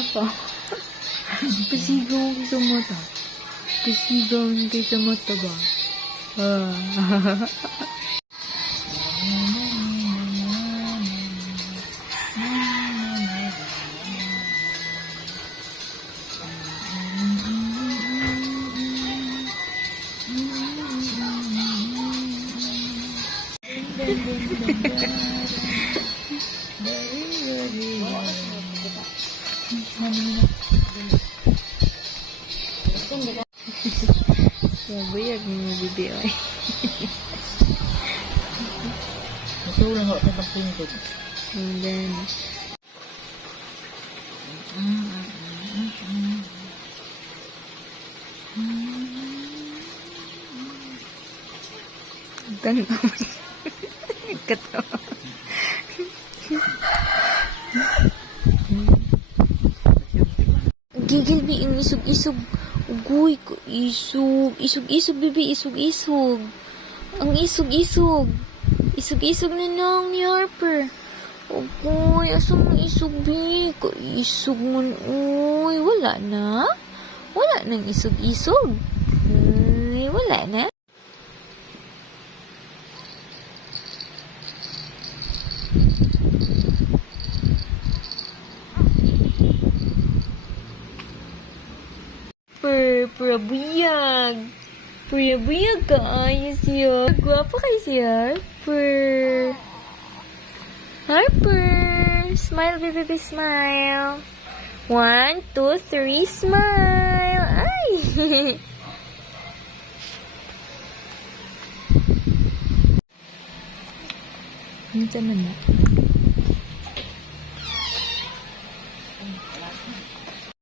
Apa? Kasigaw sa mata. Kasigaw kay sa mata ba? Ya, bayag ni mo bibi ay. Masulang ako sa pagpintog. And then, ganda mo. Katawa. Gigil bi ang isog-isog. Ugoy ko, isog. Isog-isog, bibi, isog-isog. Ang isog-isog. Isog-isog na nang ni Harper. Ugoy, asang isog, bi. Isog man, uy. Wala na? Wala nang isog-isog. Uy, wala na? Prabuyag. Prabuyag ka ayos siya. Gwapa kayo siya. Harper. Harper. Smile, baby, smile. 1, 2, 3, smile. Ay. Minsan na na.